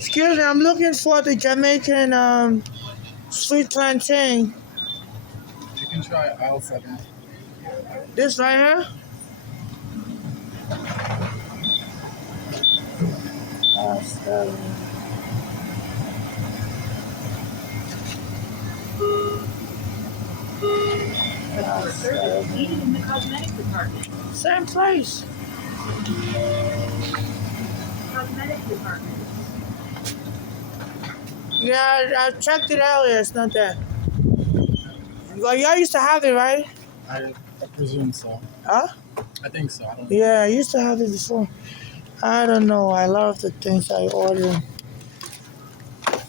Excuse me, I'm looking for the Jamaican sweet plantain. You can try aisle 7. This right here? Seven. Service needed in the cosmetic department. Same place. Cosmetic department. Yeah, I checked it earlier. It's not there. Well, y'all used to have it, right? I presume so. Huh? I think so. I don't know. Yeah, I used to have it before. I don't know. I love the things I order.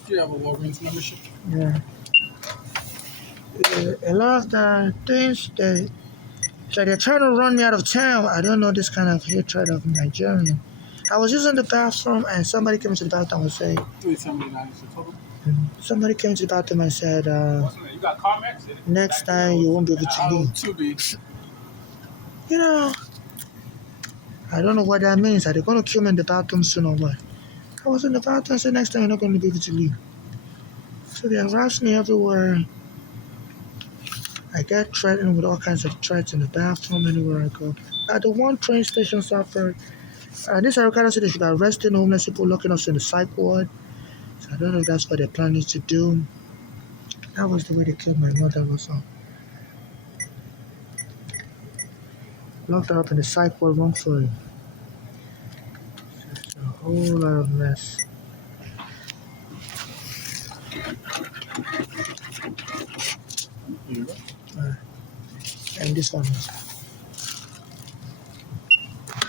Do you have a Walgreens membership? Yeah. A lot of the things so they're trying to run me out of town. I don't know this kind of hatred of Nigerian. I was using the bathroom and somebody came to the bathroom and said, 379 is the total. somebody came to the bathroom and said, You got CarMax? next time you won't be able to leave. 2B. You know, I don't know what that means. Are they going to kill me in the bathroom soon or what? I was in the bathroom and said, next time you're not going to be able to leave. So they harass me everywhere. I get threatened with all kinds of threats in the bathroom anywhere I go. At the one train station suffered. This Arcana said they should be arresting homeless people locking us in the psych ward. So I don't know if that's what they're planning to do. That was the way they killed my mother also. Locked her up in the psych ward wrongfully. It's a whole lot of mess. Here you go. And this one.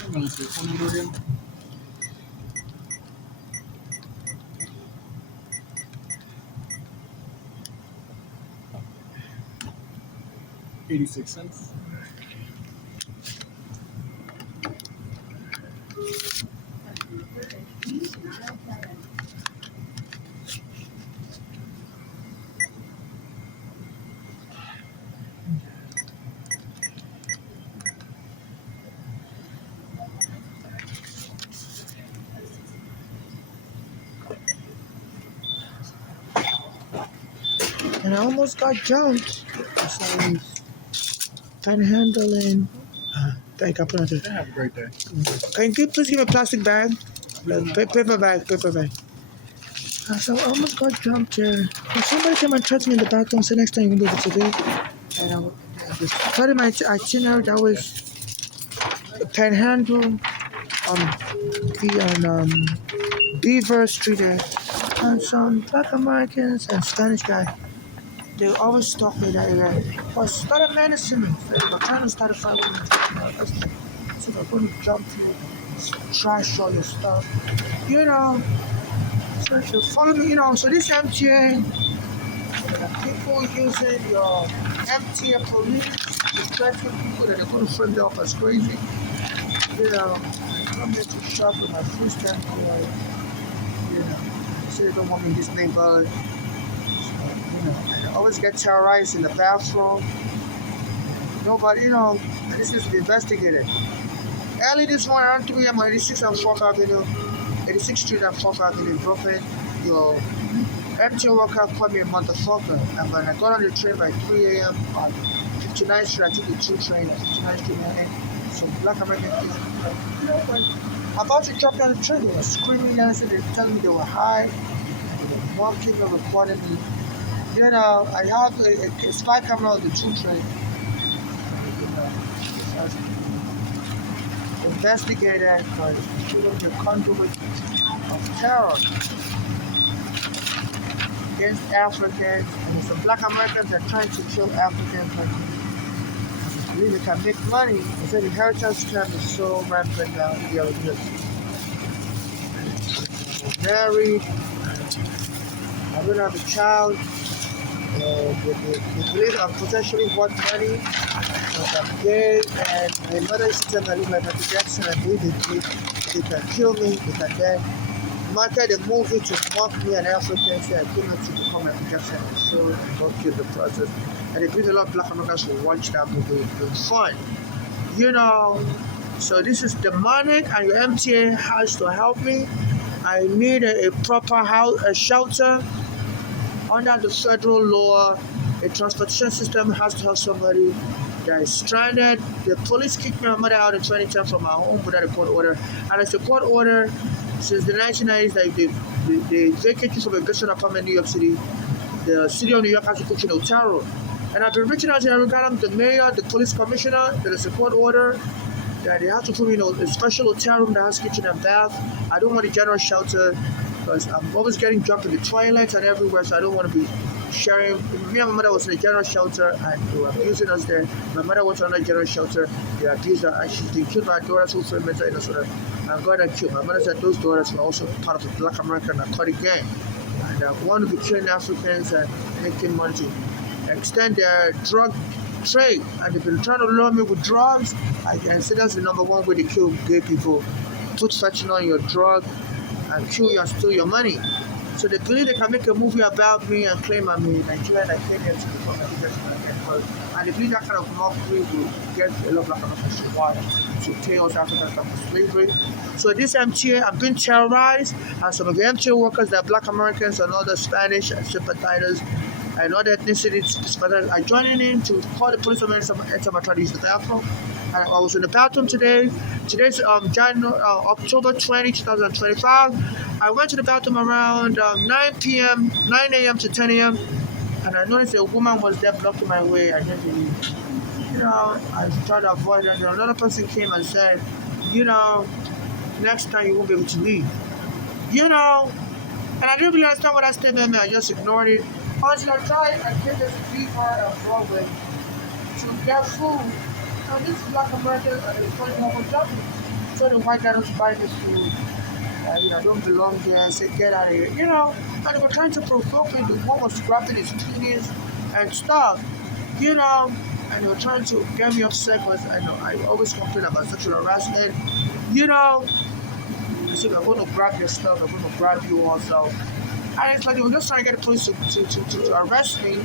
I'm going to say phone number again. $0.86. And I almost got jumped. So I was panhandling. Thank you. I put it on there. Have a great day. Can you please give me a plastic bag? Paper bag. So I almost got jumped here. And somebody came and threatened me in the bathroom and said next time you won't be able to leave. And I was starting my itinerary. That was Panhandle on Beaver Street there. And some Black Americans and Spanish guy. They always stalk me that area. But started menacing me. They were trying to start a fight with me. So they're going to jump you, trash all your stuff. You know, so if you follow me, so this MTA, people using your MTA police to threaten people that they're going to frame you up as crazy. I'm here to shop with my food stamp. Say they don't want me in this neighborhood. I always get terrorized in the bathroom. Nobody, this is to be investigated. Early this morning, around 3 a.m. on 86 and 4th Avenue, 86th Street and 4th Avenue, Brooklyn, your MTA worker called me a motherfucker. And when I got on the train by 3 a.m. on 59th Street, I took the 2 train at 59th Street, and some Black American kids, about to jump down the train, they were screaming and they were telling me they were high, and they were mocking me, recording me. I have a spy camera on the 2 train. Investigated for the conduit of terror against Africans, and some Black Americans that are trying to kill Africans. I believe they can make money. They said the inheritance scam is so rampant now here. Married, I don't have a child. They believe I'm potentially worth money. I'm gay, and my mother used to tell me I look like Michael Jackson. I believe they can kill me. They can then market the movie to mock me and Africans. Say I came up to become Michael Jackson and show and don't kill the process. And they believe a lot of Black Americans will watch that movie. It's fun. So this is demonic, and your MTA has to help me. I need a proper house, a shelter. Under the federal law, a transportation system has to have somebody that is stranded. The police kicked my mother out in 2010 from our home without a court order. And it's a court order since the 1990s that they vacated from a basement apartment in New York City. The city of New York has to put in hotel room. And I've been reaching out to regarding the mayor, the police commissioner, that is a court order that they have to put me in a special hotel room that has kitchen and bath. I don't want a general shelter because I'm always getting drunk in the toilets and everywhere, so I don't want to be sharing. Me and my mother was in a general shelter and they were abusing us there. My mother went to another general shelter, they abused her, and they killed my daughters who framed mental illness with her and got her killed. My mother said those daughters were also part of the Black American narcotic gang. And want to be killing Africans and making money to extend their drug trade. And they've been trying to lure me with drugs. I can say that's the number one way to kill gay people. Put fentanyl in your drug and kill you and steal your money. So they believe they can make a movie about me and claim I'm a Nigerian that came here to become a professional actor. And they believe that kind of mockery will get a lot of Black Americans to want to pay us Africans back for slavery. So this MTA, I'm being terrorized, and some of the MTA workers that are Black Americans and other Spanish sympathizers and other ethnicities are joining in to call the police on anytime I try to use the bathroom. And I was in the bathroom today. Today's October 20, 2025. I went to the bathroom around 9 p.m., 9 a.m. to 10 a.m. And I noticed a woman was there blocking my way. I didn't really, I tried to avoid her. Then another person came and said, next time you won't be able to leave. And I didn't really understand what that statement meant. I just ignored it. Until I tried, I came there to leave her on Broadway to get food. And this Black American and the funny one was jumping. So the white guy doesn't buy this food. I don't belong there. I said, get out of here. And they were trying to provoke me. The one was grabbing his penis and stuff. And they were trying to get me upset because I always complain about sexual harassment. I said, I'm going to grab your stuff. I'm going to grab you also. And it's like they were just trying to get the police to arrest me.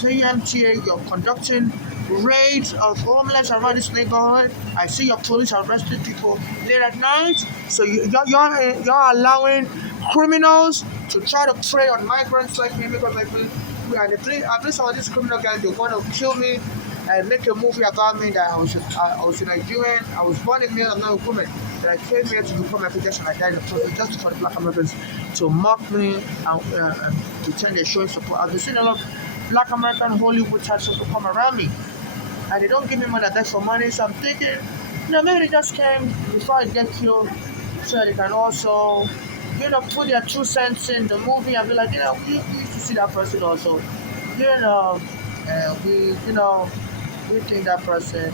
KMTA, you're conducting raids of homeless around this neighborhood. I see your police arresting people late at night. So you're allowing criminals to try to prey on migrants like me, because like me. And I believe some of these criminal guys, they want to kill me and make a movie about me that I was a Nigerian. I was born in male, I'm not a woman. That I came here to become a African. I died in the process just for the Black Americans to mock me and pretend they're showing support. I've been seeing a lot of Black American Hollywood types to come around me, and they don't give me money. I beg for money, so I'm thinking, maybe they just came before I get killed, so they can also, put their 2 cents in the movie and be like, we used to see that person also, we think that person,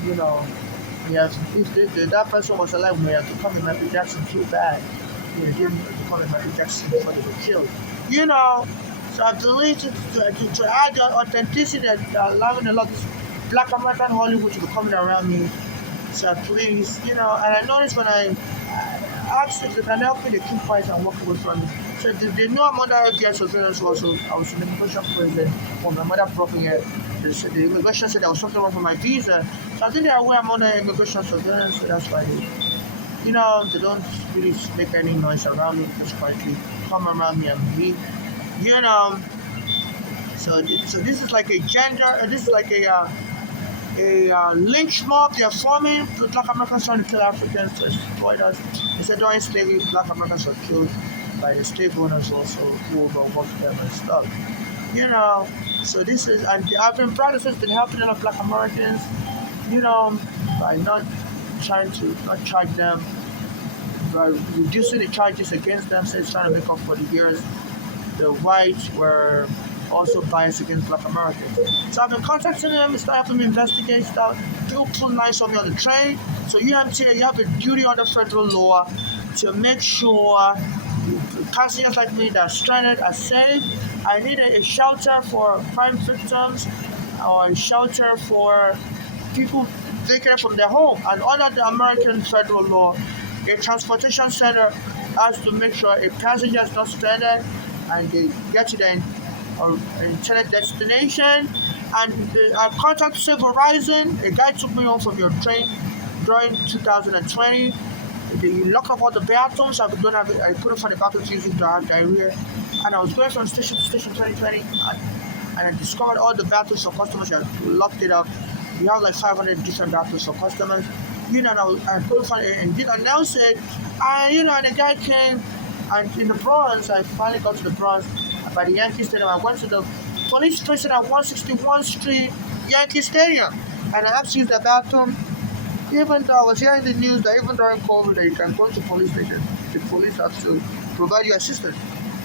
if that person was alive, we have to come in Michael Jackson too bad. They didn't come in Michael Jackson before they were killed. So I believe to add the authenticity that allowing a lot of Black American Hollywood to be coming around me. So please, and I noticed when I asked if they can help me, they keep quiet and walk away from me. So they know I'm under FBI surveillance also. I was in the immigration prison when my mother brought me here. The immigration said there was something wrong with my visa. So I think they're aware I'm under immigration surveillance, so that's why they don't really make any noise around me, just quietly come around me and leave. So this is like a lynch mob they're forming. The Black Americans trying to kill Africans to exploit us. They said during slavery, Black Americans were killed by the slave owners also who overworked them and stuff. So this is, and I've been proud of it's been helping a lot of Black Americans, by not trying to not charge them, by reducing the charges against them. So it's trying to make up for the years the whites were also biased against Black Americans. So I've been contacting them, it's helping me investigate stuff. People pull lines on me on the train. So you have a duty under federal law to make sure passengers like me that are stranded are safe. I need a shelter for crime victims, or a shelter for people vacated from their home. And under the American federal law, a transportation center has to make sure a passenger is not stranded and they get to their intended destination. And I contacted Verizon. A guy took me home from your train during 2020. They lock up all the bathrooms. I don't have. I couldn't find the bathrooms using to have diarrhea, and I was going from station to station 2020, and I discovered all the bathrooms for customers. I locked it up. We have like 500 different bathrooms for customers. And I couldn't find it, and did announce it. And the guy came, and in the Bronx, I finally got to the Bronx by the Yankee Stadium. I went to the police station at 161st Street, Yankee Stadium, and I asked to use the bathroom. Even though I was hearing the news that even during COVID, that you can go to police station, the police have to provide you assistance.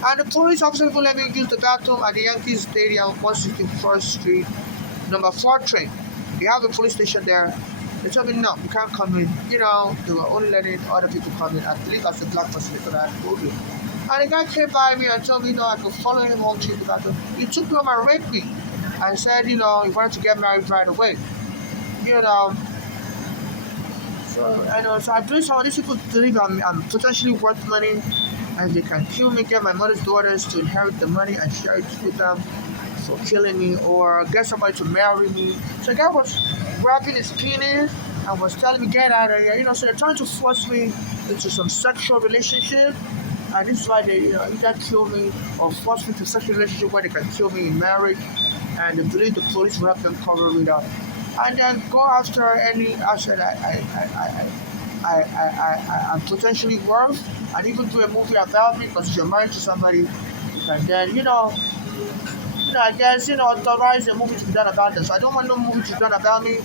And the police officer will let me use the bathroom at the Yankee Stadium, 161st Street, number 4 train. They have a police station there. They told me, no, you can't come in. They were only letting other people come in. I believe as a black person, because I had COVID. And the guy came by me and told me, I could follow him home to the bathroom. He took me home and raped me. And said, he wanted to get married right away. So I believe some of these people believe I'm potentially worth money, and they can kill me, get my mother's daughters to inherit the money and share it with them for killing me, or get somebody to marry me. So the guy was grabbing his penis and was telling me, get out of here. So they're trying to force me into some sexual relationship. And this is why they either kill me or force me to sexual relationship where they can kill me in marriage. And they believe the police will help them cover it up. And then go after any asset I'm potentially worth, and even do a movie about me, because if you're married to somebody, and then I guess authorize a movie to be done about this. I don't want no movie to be done about me.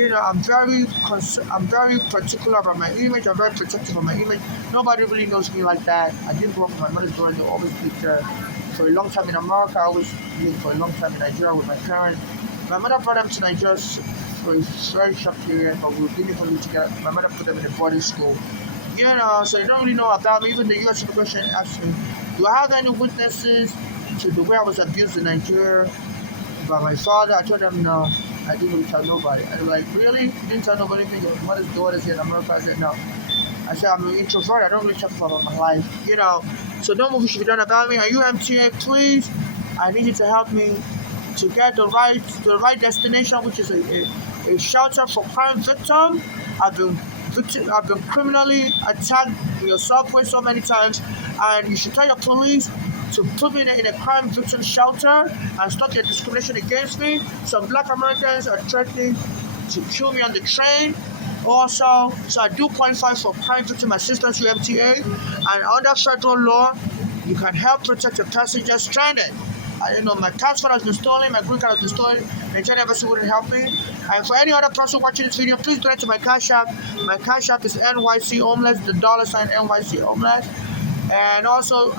I'm very particular about my image. I'm very protective of my image. Nobody really knows me like that. I didn't grow up with my mother's daughter. They always lived there for a long time in America. I always lived for a long time in Nigeria with my parents. My mother brought them to Nigeria for a very short period, but we didn't even live together. My mother put them in a boarding school. So they don't really know about me. Even the U.S. immigration asked me, do I have any witnesses to the way I was abused in Nigeria by my father? I told them no. I didn't really tell nobody. And they were like, really? You didn't tell nobody anything? Your mother's daughter's here in America? I said no. I said I'm an introvert. I don't really talk about my life. So no movie should be done about me. And UMTA, please, I need you to help me to get the right destination, which is a shelter for crime victims. I've been criminally attacked in your subway so many times, and you should tell your police to put me in a crime victim shelter and stop their discrimination against me. Some black Americans are threatening to kill me on the train. Also, so I do qualify for crime victim assistance UMTA, and under federal law, you can help protect a passenger stranded. My passport has been stolen, my green card has been stolen, Nigerian embassy wouldn't help me. And for any other person watching this video, please donate to my Cash App. My Cash App is NYC Homeless, the $ NYC Homeless. And also,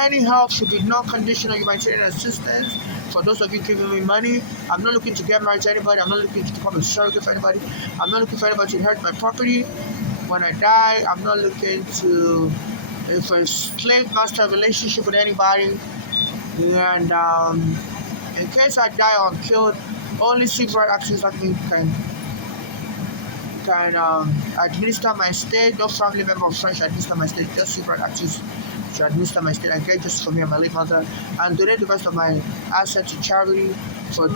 any help should be non-conditional humanitarian assistance. For those of you giving me money, I'm not looking to get married to anybody. I'm not looking to become a surrogate for anybody. I'm not looking for anybody to inherit my property. When I die, I'm not looking for a slave master relationship with anybody. And in case I die or I'm killed, only civil rights actions like me can administer my estate. No family member or friend should administer my estate. Just civil rights actions should administer my estate. I get justice for me and my late mother, and donate the rest of my assets to charity for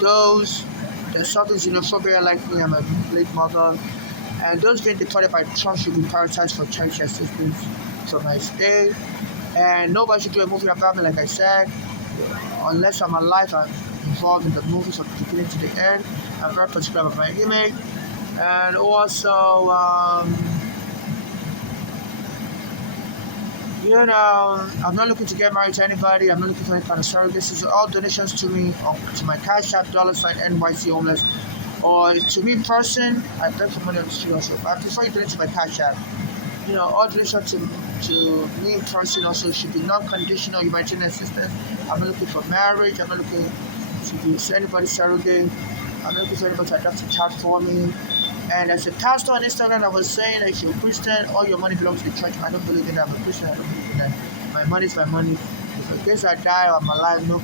those that suffer xenophobia like me and my late mother. And those being deported by Trump should be prioritized for charity assistance for my estate. And nobody should do a movie about me, like I said, unless I'm alive and involved in the movie from the beginning to the end. I'm very particular about my image. And also, I'm not looking to get married to anybody. I'm not looking for any kind of surrogate. This is all donations to me, or to my Cash App, $ NYC Homeless, or to me in person. I beg for money on the street also. But I prefer you donate to my Cash App. All donations to me in person also should be non-conditional humanitarian assistance. I'm not looking for marriage. I'm not looking to be anybody surrogate. I'm not looking for anybody to adopt a child for me. And as a pastor on Instagram, I was saying that if you're a Christian, all your money belongs to the church. I don't believe in that. I'm a Christian. I don't believe in that. My money is my money. If in case I die or I'm alive, no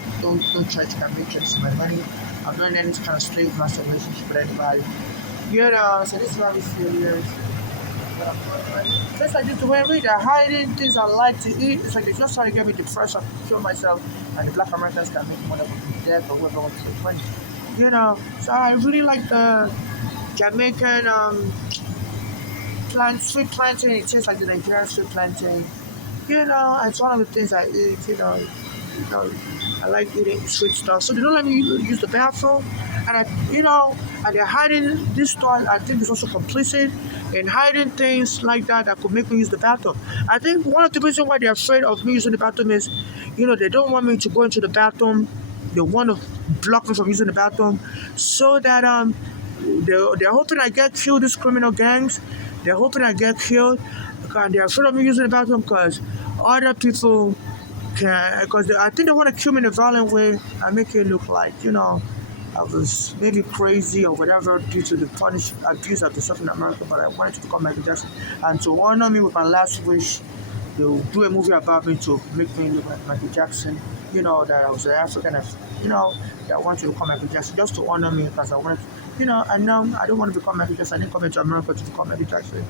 church can make use of my money. I'm not in any kind of slave master relationship with anybody. So this is very serious. Just like this, the way I read, they're hiding things I like to eat. It's like they just trying to get me depressed and kill myself, and the black Americans can make money with death or whatever wants to take money. So I really like the Jamaican sweet plantain. It tastes like the Nigerian sweet plantain. You know, it's one of the things I eat. You know, I like eating sweet stuff. So they don't let me use the bathroom, and and they're hiding this store. I think is also complicit in hiding things like that could make me use the bathroom. I think one of the reasons why they're afraid of me using the bathroom is, they don't want me to go into the bathroom. They want to block me from using the bathroom, so that they're hoping I get killed. These criminal gangs, they're hoping I get killed, and they're afraid of me using the bathroom because other people can, because I think they want to kill me in a violent way and make it look like I was maybe crazy or whatever due to the punish abuse of the stuff in America. But I wanted to become Michael Jackson, and to honor me with my last wish, they'll do a movie about me to make me look like Michael Jackson. That I was an African, that wanted to become Michael Jackson, just to honor me because I wanted, and now I don't want to become Michael Jackson. I didn't come into America to become Michael Jackson.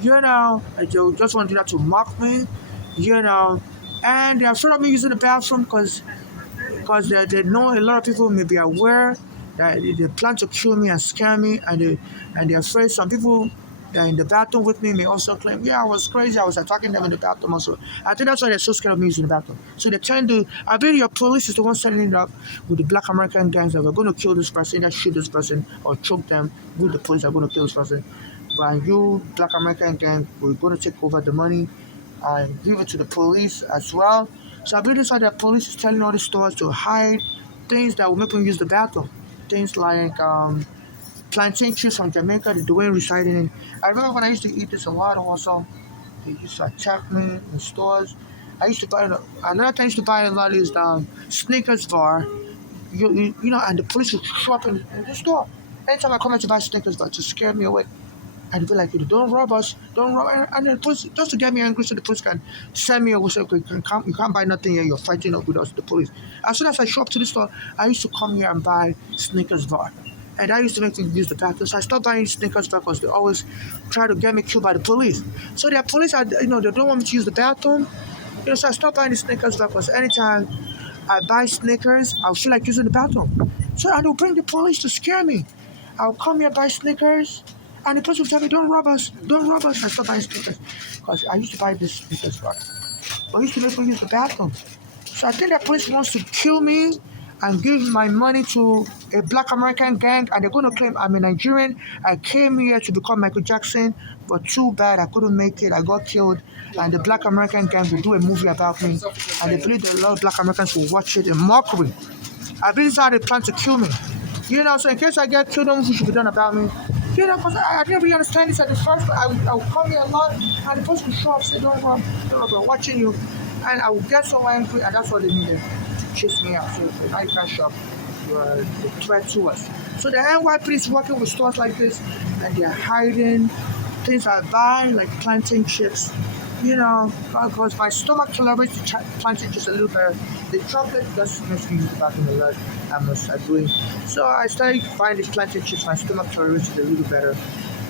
I just want to do that to mock me, and they're afraid of me using the bathroom because they know a lot of people may be aware that they plan to kill me and scare me, and they're afraid some people that are in the bathroom with me may also claim, yeah, I was crazy, I was attacking them in the bathroom also. I think that's why they're so scared of me using the bathroom. So they tend to, I bet your police is the one setting it up with the black American gangs that we're going to kill this person, that shoot this person, or choke them. With the police are going to kill this person. But you, black American gang, we're going to take over the money and give it to the police as well. So I believe that's why the police is telling all the stores to hide things that will make them use the bathroom. Things like plantain chips from Jamaica, the Dwayne residing in. I remember when I used to eat this a lot also. They used to attack me in stores. I used to buy another thing I used to buy a lot is Snickers bar. And the police would show up in the store. Anytime I come in to buy Snickers bar to scare me away. And they'd be like, don't rob us, don't rob. And the police, just to get me angry so the police can send me away. So you can't buy nothing here, you're fighting up with us, the police. As soon as I show up to the store, I used to come here and buy Snickers bar. And I used to make them use the bathroom. So I stopped buying Snickers bar because they always try to get me killed by the police. So the police, they don't want me to use the bathroom. So I stopped buying the Snickers bar because anytime I buy Snickers, I feel like using the bathroom. So I will bring the police to scare me. I'll come here, buy Snickers. And the person would tell me, don't rob us, don't rob us. I stopped buying Snickers because I used to buy this Snickers bar. But I used to make me use the bathroom. So I think that police wants to kill me and give my money to a black American gang, and they're going to claim I'm a Nigerian. I came here to become Michael Jackson, but too bad I couldn't make it. I got killed, and the black American gang will do a movie about me, and they believe that a lot of black Americans will watch it in mockery. I believe that's how they plan to kill me. So in case I get killed, no movie should be done about me. Because I didn't really understand this at the first, but I would come here a lot, and the person would show up, say, don't rob, I'm watching you. And I would get so angry, and that's what they needed to chase me out. So now you can't shop, you're a threat to us. So the NYPD is working with stores like this, and they're hiding things I buy, like plantain chips. Because my stomach tolerates the plantain chips a little better. The chocolate just makes me use the bathroom a lot. I must start doing. So I started buying these plantain chips. My stomach tolerates it a little better.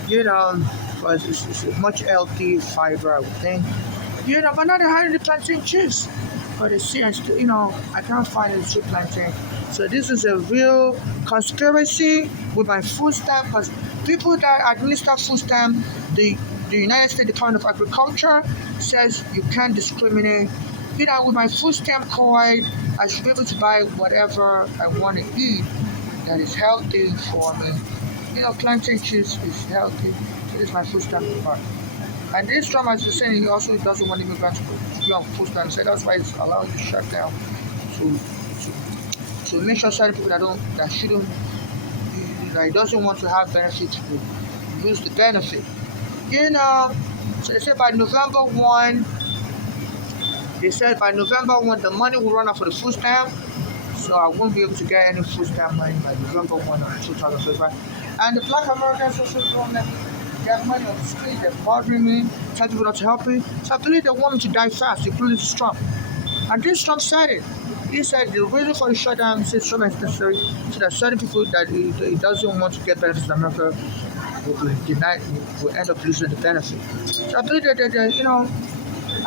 Because it's much healthy fiber, I would think. But now they're hiding the plantain chips. But they see, I can't find any cheap plantain. So this is a real conspiracy with my food stamp. Because people that administer food stamp, the United States Department of Agriculture says you can't discriminate. With my food stamp card, I should be able to buy whatever I want to eat that is healthy for me. Plantain chips is healthy. So this is my food stamp card. And this Trump, as you're saying, he also doesn't want immigrants to be on food stamp. So that's why it's allowing to shut down to make sure certain people that shouldn't, that doesn't want to have benefits to use the benefit. So they said by November 1, the money will run out for the food stamp. So I won't be able to get any food stamp money by November 1 of 2025. And the black Americans also don't let me get money on the street. They're bothering me, telling people not to help me. So I believe they want me to die fast, including Trump. And this Trump said it. He said the reason for the shutdown is so necessary so that certain people that he doesn't want to get benefits in America will end up losing the benefit. So I believe that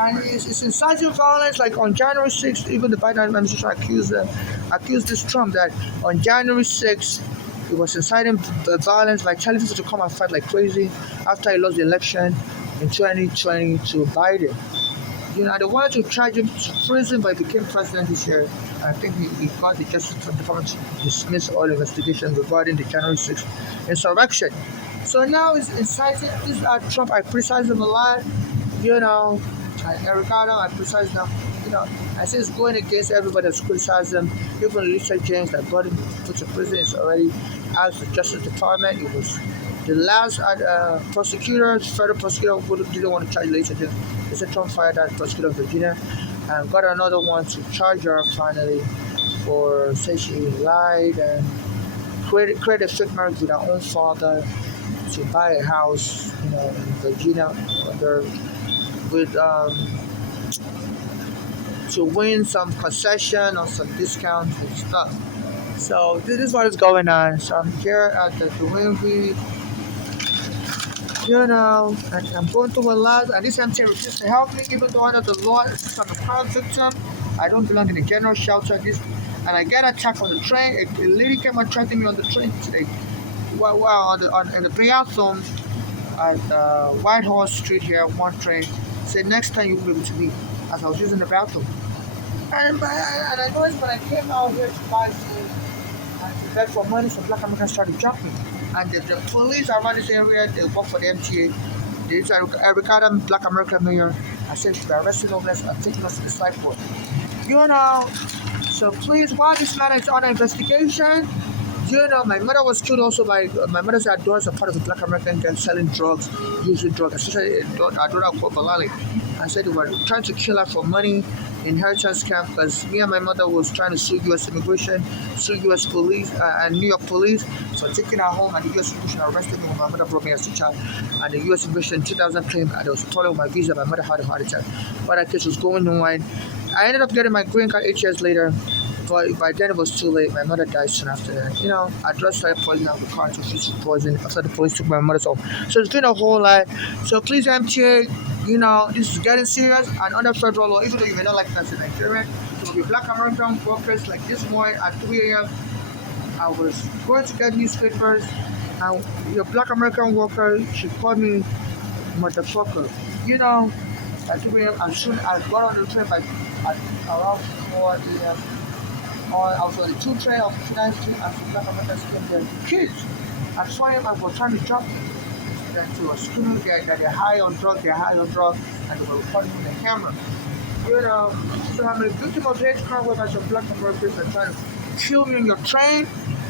and it's inciting violence. Like on January 6th, even the Biden administration accused this Trump that on January 6th He was inciting violence by telling people to come and fight like crazy after he lost the election in 2020 to Biden. They wanted to charge him to prison, but he became president this year. I think he got the Justice Department to dismiss all investigations regarding the January 6th insurrection. So now he's inciting. This is Trump. I criticize him a lot. Eric Adam, I criticize him. I say it's going against everybody that's criticized him. Even Lisa James that got him put to prison is already out of the Justice Department. It was the last federal prosecutor who didn't want to charge Lisa James. Lisa Trump fired that prosecutor of Virginia and got another one to charge her finally for saying she lied and created fake marriage with her own father to buy a house, in Virginia, with to win some concession or some discounts and stuff. So this is what is going on. So I'm here at the DeWinby, and I'm going through a lot. And this MTA refused to help me, even though under the law, I'm a crime victim. I don't belong in the general shelter. And I get attacked on the train. A lady came and threatened me on the train today. In the playout zone at Whitehorse Street here, one train said next time you'll be able to leave, as I was using the bathroom. And I noticed when I came out here to buy food and to beg for money, some black Americans started jumping. And the police around this area, they work for the MTA. There's Eric Adam, black American mayor. I said to be arrested over this and taking us to the side court. So please, while this matter is under investigation, my mother was killed also by my mother's daughters are part of the black American gang selling drugs, using drugs, especially our daughter called Balali. I said they were trying to kill her for money, inheritance scam, because me and my mother was trying to sue U.S. immigration, sue U.S. police and New York police for taking her home, and the U.S. immigration arrested me when my mother brought me as a child. And the U.S. immigration in 2000 claimed there was a problem with my visa. My mother had a heart attack. But that case was going on. I ended up getting my green card 8 years later. But by then it was too late. My mother died soon after that. I just started poisoning out the car to feed poison after the police took my mother's home. So it's been a whole lot. So please, MTA, this is getting serious. And under federal law, even though you may not like that in Nigeria, there will be black American workers like this morning at 3 a.m. I was going to get newspapers, and your black American worker, she called me motherfucker. At 3 a.m. and soon I got on the train at around 4 a.m. I was on the 2 train of 59th Street and some black Americans came there. Kids, I saw him and were trying to jump me. That they were screaming that they're high on drugs, and they were recording on the camera. So I'm a victim of hate crime whereby some black Americans are trying to kill me on your train.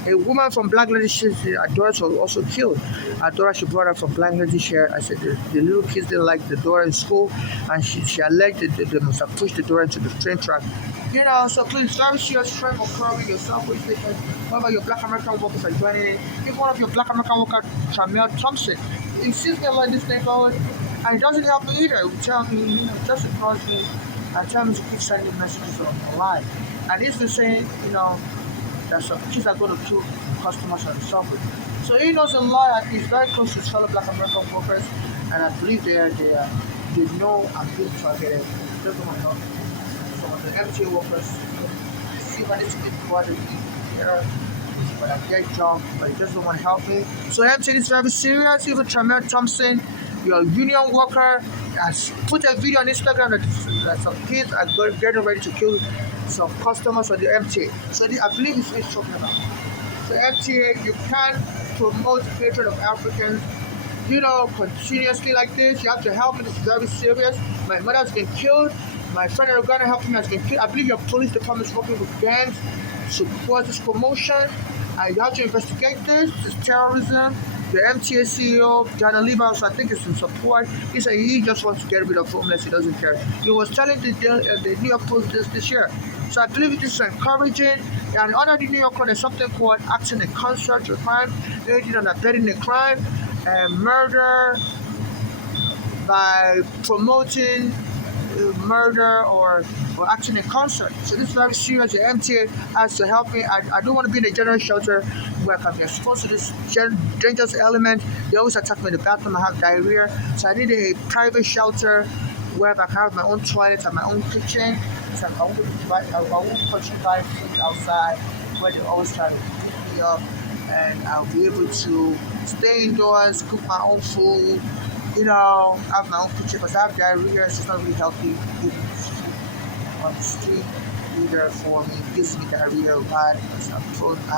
A woman from Bangladesh, her daughter was also killed. Her daughter, she brought her from Bangladesh here. I said the little kids didn't like the daughter in school, and she alleged that they must have pushed the daughter into the train track. So please, very serious train for curving yourself with station. Whether your black American workers are joining in. If one of your black American workers, Tramel Thompson, he sees me a lot in this neighborhood, and it doesn't help me either. He will tell me, just ignores me, and tell me to keep sending messages online. And he's been saying, that some kids are going to kill customers on the subway. So he knows a lot, and he's very close to his fellow black American workers, and I believe they know I'm being targeted. Just want to help. Some of the MTA workers see when it's getting bothered here, but I get job, but he just don't want to help me. So MTA is very serious. Even Tramel Thompson, your union worker, has put a video on Instagram that some kids are getting ready to kill some customers of the MTA. So I believe it's what he's talking about. So MTA, you can't promote hatred of Africans, continuously like this. You have to help me. This is very serious. My mother's been killed. My friend who's gonna help me has been killed. I believe your police department is working with gangs to cause this commotion. And you have to investigate this. It's terrorism. The MTA CEO, Jana Libas, I think is in support. He said he just wants to get rid of homeless. He doesn't care. He was telling the New York Post this year. So I believe this is encouraging. And under the New York Code, there's something called acting in concert to crime, aiding and abetting a crime, and murder by promoting murder or acting in concert. So this is very serious. The MTA has to help me. I don't want to be in a general shelter where I can be exposed to this dangerous element. They always attack me in the bathroom. I have diarrhea. So I need a private shelter where I can have my own toilet and my own kitchen. So I won't continue to buy food outside where they always try to pick me up and I'll be able to stay indoors, cook my own food, you know, have my own kitchen because I have diarrhea, so it's not really healthy eating food on the street either for me. It gives me diarrhea a lot because I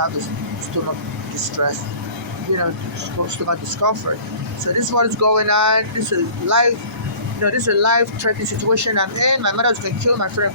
have this stomach distress, you know, stomach discomfort. So this is what is going on. This is life. You know, this is a life-threatening situation I'm in. My mother's been killed. My friend